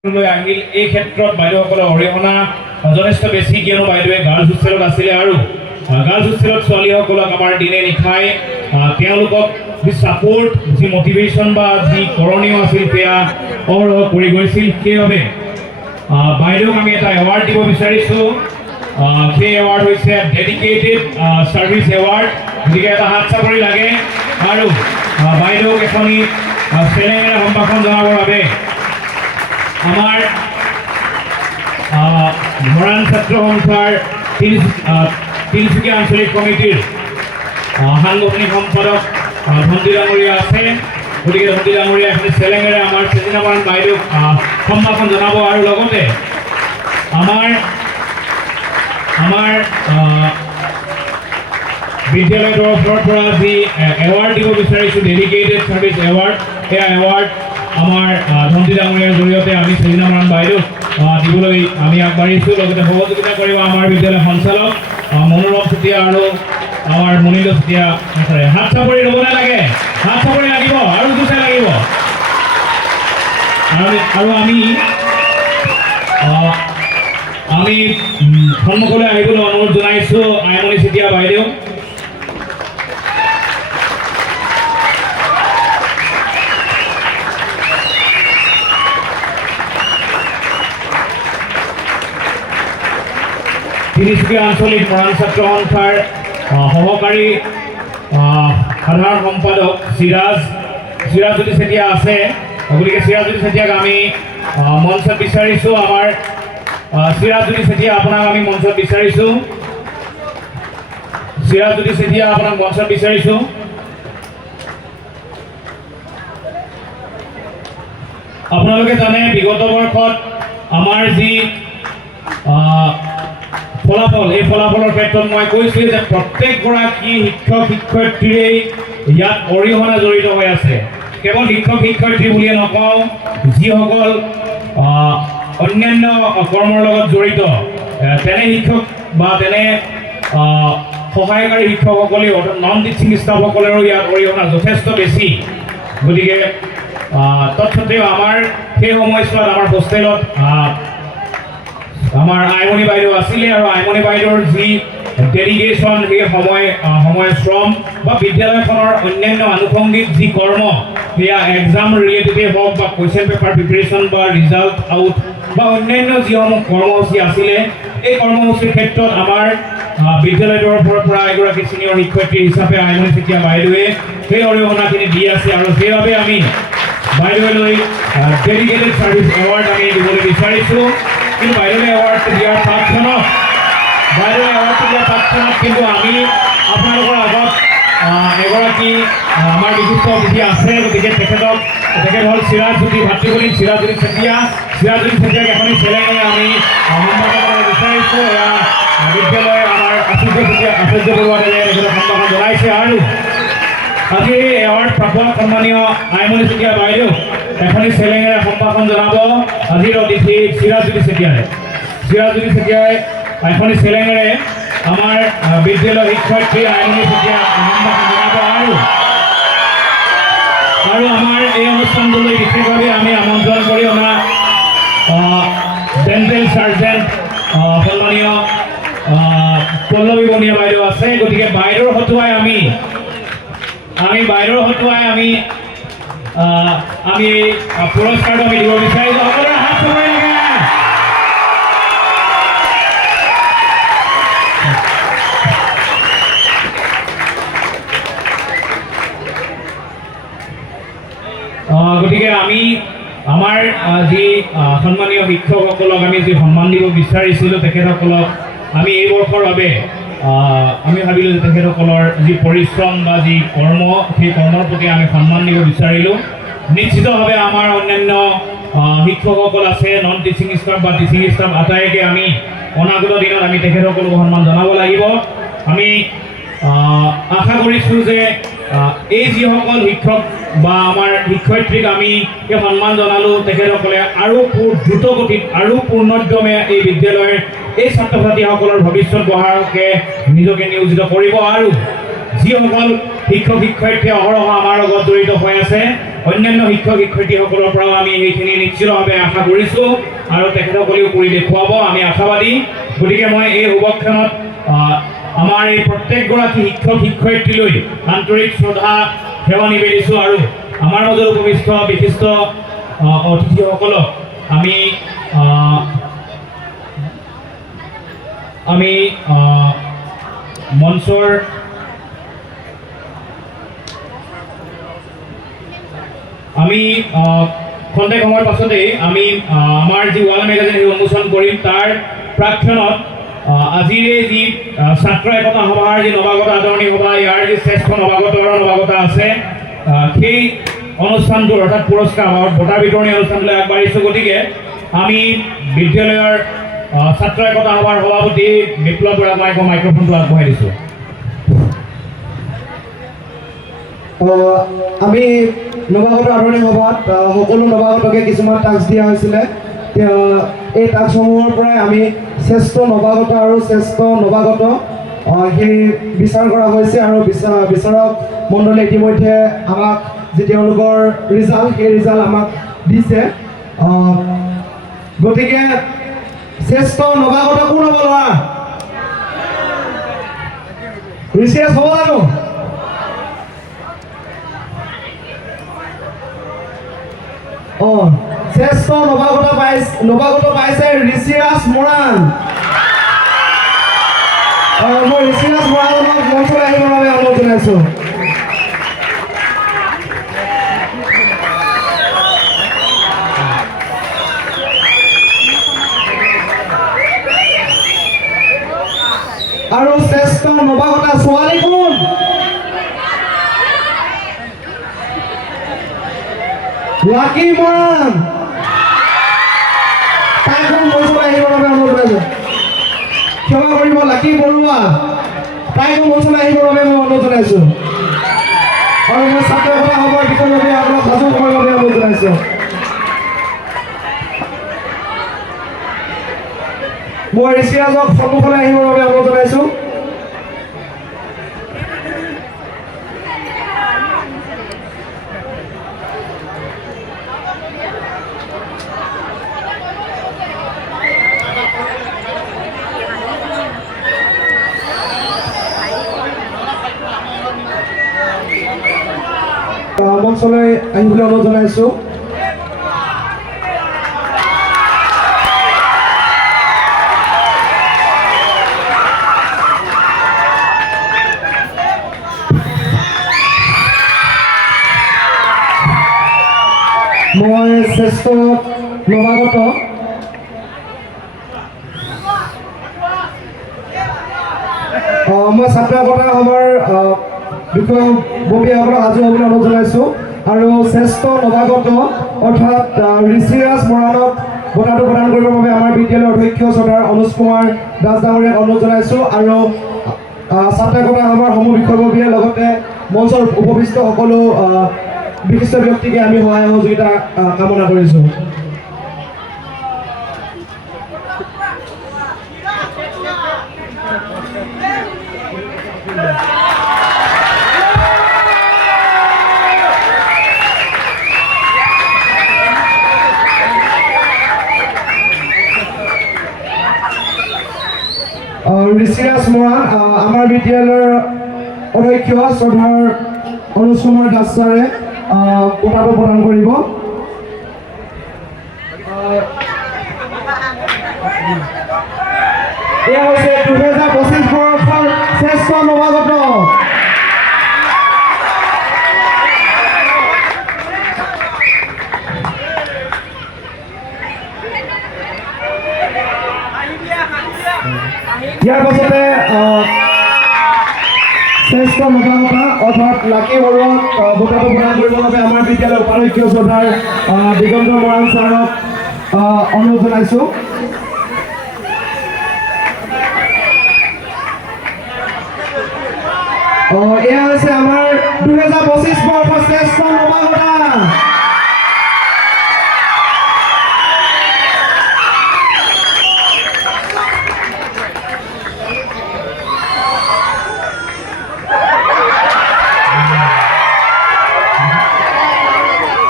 আহিল এই ক্ষেত্ৰত বাইদেউসকলৰ অৰিহণা যথেষ্ট বেছি, কিয়নো বাইদেৱে গাৰ্লছ হোষ্টেলত আছিলে আৰু গাৰ্লছ হোষ্টেলত ছোৱালীসকলক আমাৰ দিনে নিশাই তেওঁলোকক যি ছাপোৰ্ট, যি মটিভেশ্যন বা যি কৰণীয় আছিল সেয়া অহৰহ কৰি গৈছিল। সেইবাবে বাইদেউক আমি এটা এৱাৰ্ড দিব বিচাৰিছোঁ। সেই এৱাৰ্ড হৈছে ডেডিকেটেড ছাৰ্ভিচ এৱাৰ্ড। গতিকে এটা হাত চাপৰি লাগে আৰু বাইদেউক এখনি চেলেঙেৰে সম্ভাষণ জনাবৰ বাবে আমাৰ মৰাণ ছাত্ৰ সন্থাৰ তিনিচুকীয়া আঞ্চলিক কমিটিৰ সাংগঠনিক সম্পাদক ধন্তি ডাঙৰীয়া আছে। গতিকে ধন্তি ডাঙৰীয়া এখন চেলেঙেৰে আমাৰ চেজিনামৰাণ বাইদেউক সম্ভাষণ জনাব আৰু লগতে আমাৰ বিদ্যালয়ৰ তৰফৰ পৰা যি এৱাৰ্ড দিব বিচাৰিছোঁ, ডেডিকেটেড ছাৰ্ভিচ এৱাৰ্ড, সেয়া এৱাৰ্ড আমাৰ ধন্তি ডাঙৰীয়াৰ জৰিয়তে আমি চেজিনামৰাণ বাইদেউক দিবলৈ আমি আগবাঢ়িছোঁ। লগতে সহযোগিতা কৰিব আমাৰ বিদ্যালয় সঞ্চালক মনোৰম চুতীয়া আৰু আমাৰ মনিন্দ চুতীয়া। হাত চাপৰি ৰ'ব নালাগে, হাত চাপৰি লাগিব আৰু জোৰছে লাগিব। আৰু আমি সন্মুখলৈ আহিবলৈ অনুৰোধ জনাইছোঁ আইমণি চুতীয়া বাইদেউ। তিনিচুকীয়া আঞ্চলিক মৰাণ ছাত্ৰ সন্থাৰ সহকাৰী সাধাৰণ সম্পাদক চিৰাজজ্যোতি চেতিয়া আছে। গতিকে চিৰাজজ্যোতি চেতিয়াক আমি মঞ্চত বিচাৰিছোঁ। আমাৰ চিৰাজজ্যোতি চেতিয়া, আপোনাক আমি মঞ্চত বিচাৰিছোঁ। চিৰাজজ্যোতি চেতিয়া, আপোনাক মঞ্চত বিচাৰিছোঁ। আপোনালোকে জানে বিগত বৰ্ষত আমাৰ যি ফলাফল, এই ফলাফলৰ ক্ষেত্ৰত মই কৈছোঁ যে প্ৰত্যেকগৰাকী শিক্ষক শিক্ষয়িত্ৰীৰেই ইয়াত অৰিহণা জড়িত হৈ আছে। কেৱল শিক্ষক শিক্ষয়িত্ৰী বুলিয়ে নকওঁ, যিসকল অন্যান্য কৰ্মৰ লগত জড়িত তেনে শিক্ষক বা তেনে সহায়কাৰী শিক্ষকসকলেও, নন টিচিং ষ্টাফসকলেও ইয়াত অৰিহণা যথেষ্ট বেছি। গতিকে তৎসত্ত্বেও আমাৰ সেই সময়ছোৱাত আমাৰ হোষ্টেলত আমাৰ আইমণি বাইদেউ আছিলে আৰু আইমণি বাইদেউৰ যি ডেডিকেশ্যন, সেই সময় শ্ৰম বা বিদ্যালয়খনৰ অন্যান্য আনুষংগিক যি কৰ্ম, সেয়া এক্সাম ৰিলেটেডেই হওক বা কুৱেশ্যন পেপাৰ প্ৰিপেৰেশ্যন বা ৰিজাল্ট আউট বা অন্যান্য যিসমূহ কৰ্মসূচী আছিলে, এই কৰ্মসূচীৰ ক্ষেত্ৰত আমাৰ বিদ্যালয়ৰ তৰফৰ পৰা এগৰাকী ছিনিয়ৰ শিক্ষয়িত্ৰী হিচাপে আইমণি চেতিয়া বাইদেৱে সেই অৰিহণাখিনি দি আছে আৰু সেইবাবে আমি বাইদেউলৈ ডেডিকেটেড ছাৰ্ভিচ এৱাৰ্ড আমি দিবলৈ বিচাৰিছোঁ। কিন্তু বাইদেৱে এৱাৰ্ডটো দিয়াৰ তৎক্ষণাত কিন্তু আমি আপোনালোকৰ আগত এগৰাকী আমাৰ বিশিষ্ট অতিথি আছে। গতিকে তেখেত হ'ল চিৰাজজ্যোতি ভাতৃবলীন চিৰাজজ্যোতি চেতিয়া। চিৰাজজ্যোতি চেতিয়াক এখনি চেলেঙে আমি সম্ভাষণ কৰিব বিচাৰিছোঁ। এয়া বিদ্যালয় আমাৰ আচাৰ্য বৰুৱাদেৱে তেখেতক সম্ভাষণ জনাইছে আৰু আজি এই এৱাৰ্ড প্ৰাপ্ত সন্মানীয় আইমণি চেতিয়া বাইদেউ এখনি চেলেঙেৰে সম্ভাষণ জনাব আজিৰ অতিথি চিৰাজজ্যোতি চেতিয়াই। চিৰাজজ্যোতি চেতিয়াই এখনি চেলেঙেৰে আমাৰ বিদ্যালয় শিক্ষয়িত্ৰী আইমণি চেতিয়াক সম্ভাষণ জনাব আৰু আমাৰ এই অনুষ্ঠানটোলৈ বিশেষভাৱে আমি আমন্ত্ৰণ কৰি অনা ডেণ্টেল চাৰ্জেণ্ট সন্মানীয় পল্লৱী বনিয়া বাইদেউ আছে। গতিকে বাইদেউৰ হতুৱাই আমি পুৰস্কাৰটো আমি দিব বিচাৰিছোঁ। সকলোৰে হাত চপাই লাগে। গতিকে আমি আমাৰ যি সন্মানীয় শিক্ষকসকলক আমি যি সন্মান দিব বিচাৰিছিলোঁ, তেখেতসকলক আমি এই বৰ্ষৰ বাবে আমি ভাবিলোঁ যে তেখেতসকলৰ যি পৰিশ্ৰম বা যি কৰ্ম, সেই কৰ্মৰ প্ৰতি আমি সন্মান দিব বিচাৰিলোঁ। নিশ্চিতভাৱে আমাৰ অন্যান্য শিক্ষকসকল আছে, নন টিচিং ষ্টাফ বা টিচিং ষ্টাফ আটাইকে আমি অনাগত দিনত আমি তেখেতসকলক সন্মান জনাব লাগিব। আমি আশা কৰিছোঁ যে এই যিসকল শিক্ষক বা আমাৰ শিক্ষয়িত্ৰীক আমি এই সন্মান জনালোঁ, তেখেতসকলে আৰু দ্ৰুত গতিত আৰু পূৰ্ণোদ্যমে এই বিদ্যালয়ৰ এই ছাত্ৰ ছাত্ৰীসকলৰ ভৱিষ্যত গঢ়াকে নিজকে নিয়োজিত কৰিব আৰু যিসকল শিক্ষক শিক্ষয়িত্ৰী অহৰহ আমাৰ লগত জড়িত হৈ আছে অন্যান্য শিক্ষক শিক্ষয়িত্ৰীসকলৰ পৰাও আমি সেইখিনি নিশ্চিতভাৱে আশা কৰিছোঁ আৰু তেখেতসকলেও কৰি দেখুৱাব আমি আশাবাদী। গতিকে মই এই শুভক্ষণত আমাৰ এই প্ৰত্যেকগৰাকী শিক্ষক শিক্ষয়িত্ৰীলৈ আন্তৰিক শ্ৰদ্ধা সেৱা নিবেদিছোঁ আৰু আমাৰ মাজত উপবিষ্ট বিশিষ্ট অতিথিসকলক আমি মঞ্চৰ খন্তেক সময়ৰ পাছতেই আমি আমাৰ যি ৱাল মেগাজিন সেই উন্মোচন কৰিম। তাৰ প্ৰাক্ষণত আজিৰ যি ছাত্ৰ একতা সভাৰ যি নৱাগত আদৰণি সভা, ইয়াৰ যি শ্ৰেষ্ঠ নৱাগত আৰু নৱাগতা আছে, সেই অনুষ্ঠানটোৰ অৰ্থাৎ পুৰস্কাৰ বঁটা বিতৰণী অনুষ্ঠানলৈ আগবাঢ়িছোঁ। গতিকে আমি বিদ্যালয়ৰ ছাত্ৰ একতা সভাৰ সভাপতি বিপ্লৱ বৰাক মাইক্ৰফোনটো আগবঢ়াই দিছোঁ। আমি নৱাগত আদৰণি সভাত সকলো নৱাগতকে কিছুমান টাস্ক দিয়া হৈছিলে। এই টাস্কসমূহৰ পৰাই আমি শ্ৰেষ্ঠ নৱাগত আৰু শ্ৰেষ্ঠ নৱাগত সেই বিচাৰ কৰা হৈছে আৰু বিচাৰক মণ্ডলে ইতিমধ্যে আমাক যি তেওঁলোকৰ ৰিজাল্ট সেই ৰিজাল্ট আমাক দিছে। গতিকে শ্ৰেষ্ঠ নৱাগত কোন হ'ব ল'ৰা? ঋষিৰাজ হ'ব জানো? শ্ৰেষ্ঠ নৱাগত পাইছে ঋষিৰাজ মৰাণ। মই ঋষিৰাজ মৰাণক মঞ্চলৈ আহিবৰ বাবে অনুৰোধ জনাইছোঁ। আৰু শ্ৰেষ্ঠ নৱাগতা ছোৱালী কোন? লাকি মৰাণ। তাইক মঞ্চলৈ আহিবৰ বাবে অনুৰোধ জনাইছোঁ। ক্ষমা কৰিব, লাকি বৰুৱা। তাইক মঞ্চলৈ আহিবৰ বাবে মই অনুৰোধ জনাইছোঁ। আৰু মই ছাত্ৰ একতা সভাৰ বিষয়ৰ বাবে আপোনাক সাজু কৰিবৰ বাবে অনুৰোধ জনাইছোঁ। মই ঋষিৰাজক সন্মুখলৈ আহিবৰ বাবে অনুৰোধ জনাইছোঁ। মঞ্চলৈ আহিবলৈ অনুৰোধ জনাইছোঁ। মই শ্ৰেষ্ঠ নৱাগত মই ছাত্ৰ একতা সভাৰ বিষয়ববীয়াসকলক সাজু হ'বলৈ অনুৰোধ জনাইছোঁ আৰু শ্ৰেষ্ঠ নৱাগত অৰ্থাৎ ঋষিৰাজ মৰাণক বঁটাটো প্ৰদান কৰিবৰ বাবে আমাৰ বিদ্যালয়ৰ অধ্যক্ষ শ্ৰদ্ধাৰ অনুজ কুমাৰ দাস ডাঙৰীয়াক অনুৰোধ জনাইছোঁ আৰু ছাত্ৰ একতা সভাৰ সমূহ বিষয়ববীয়াৰ লগতে মঞ্চৰ উপবিষ্ট সকলো বিশিষ্ট ব্যক্তিকে আমি সহায় সহযোগিতা কামনা কৰিছোঁ। ঋষিৰাজ মৰাণ আমাৰ বিদ্যালয়ৰ অধ্যক্ষ শ্ৰদ্ধাৰ অনুজ কুমাৰ দাস ছাৰে বঁটাটো প্ৰদান কৰিব। এয়া হৈছে 2025 বৰ্ষৰ শ্ৰেষ্ঠ নৱাগত। ইয়াৰ পাছতে শ্ৰেষ্ঠ নৱাগতা অৰ্থাৎ লাকি বৰুৱাক বঁটাটো প্ৰদান কৰিবৰ বাবে আমাৰ বিদ্যালয়ৰ উপাধ্যক্ষ শ্ৰদ্ধাৰ দিগন্ত মৰাণ ছাৰক অনুৰোধ জনাইছোঁ। এয়া হৈছে আমাৰ 2025 বৰ্ষৰ শ্ৰেষ্ঠ নৱাগতা।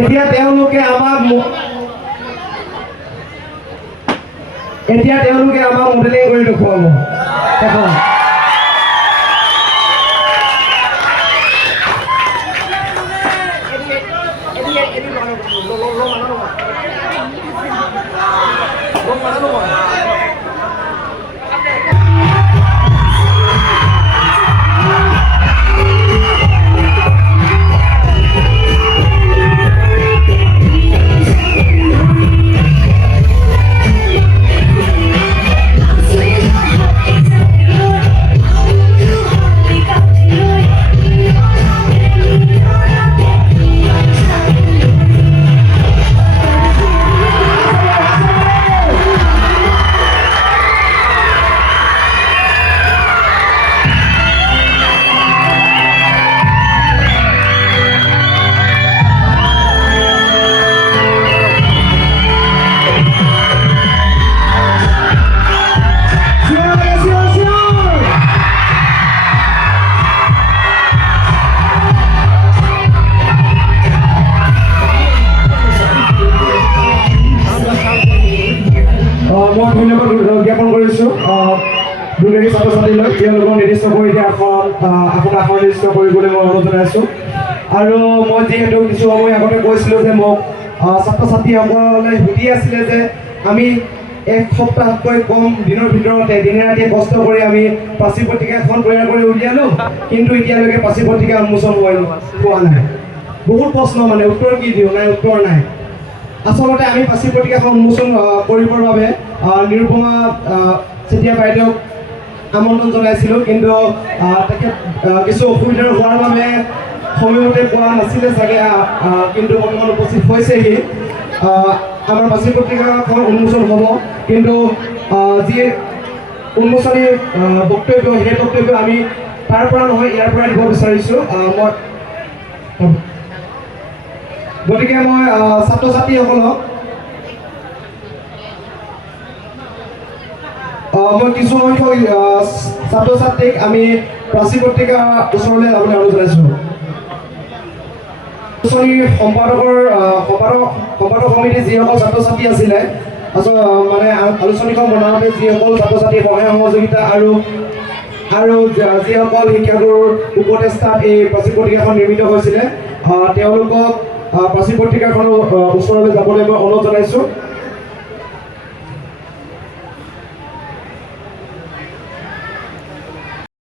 এতিয়া তেওঁলোকে আমাক মডেলিং কৰি দেখুৱাব এখন। মই ধন্যবাদ জ্ঞাপন কৰিছোঁ দুৰ্নীতি ছাত্ৰ ছাত্ৰীলৈ তেওঁলোকক নিৰ্দিষ্ট কৰি দিয়া আপোনাৰ আসন নিৰ্দিষ্ট কৰিবলৈ মই অনুৰোধ জনাইছোঁ। আৰু মই যিহেতু কিছু সময় আগতে কৈছিলোঁ যে মোক ছাত্ৰ ছাত্ৰীসকলে সুধি আছিলে যে আমি এক সপ্তাহতকৈ কম দিনৰ ভিতৰতে দিনে ৰাতিয়ে কষ্ট কৰি আমি প্ৰাচী পত্ৰিকা এখন তৈয়াৰ কৰি উলিয়ালোঁ, কিন্তু এতিয়ালৈকে প্ৰাচী পত্ৰিকা উন্মোচন হোৱা নাই। বহুত প্ৰশ্ন মানে উত্তৰ কি দিওঁ, নাই উত্তৰ নাই। আচলতে আমি প্ৰাচী পত্ৰিকাখন উন্মোচন কৰিবৰ বাবে নিৰুপমা চেতিয়া বাইদেউক আমন্ত্ৰণ জনাইছিলোঁ, কিন্তু তেখেত কিছু অসুবিধাৰ হোৱাৰ বাবে সময়মতে পোৱা নাছিলে চাগে, কিন্তু বৰ্তমান উপস্থিত হৈছেহি। আমাৰ প্ৰাচী পত্ৰিকাখন উন্মোচন হ'ব, কিন্তু যি উন্মোচনী বক্তব্য সেই বক্তব্য আমি তাৰ পৰা নহয় ইয়াৰ পৰা দিব বিচাৰিছোঁ। গতিকে মই ছাত্ৰ ছাত্ৰীসকলক মই কিছু সংখ্যক ছাত্ৰ ছাত্ৰীক আমি প্ৰাচী পত্ৰিকাৰ ওচৰলৈ যাবলৈ অনুৰোধ জনাইছোঁ। আলোচনীৰ সম্পাদক সমিতি যিসকল ছাত্ৰ ছাত্ৰী আছিলে, মানে আলোচনীখন বনাওঁতে যিসকল ছাত্ৰ ছাত্ৰীৰ সহায় সহযোগিতা আৰু যিসকল শিক্ষাগুৰুৰ উপদেষ্টাত এই প্ৰাচী পত্ৰিকাখন নিৰ্মিত হৈছিলে, তেওঁলোকক প্ৰাচী পত্ৰিকাখনৰ ওচৰলৈ যাবলৈ মই অনুৰোধ জনাইছোঁ।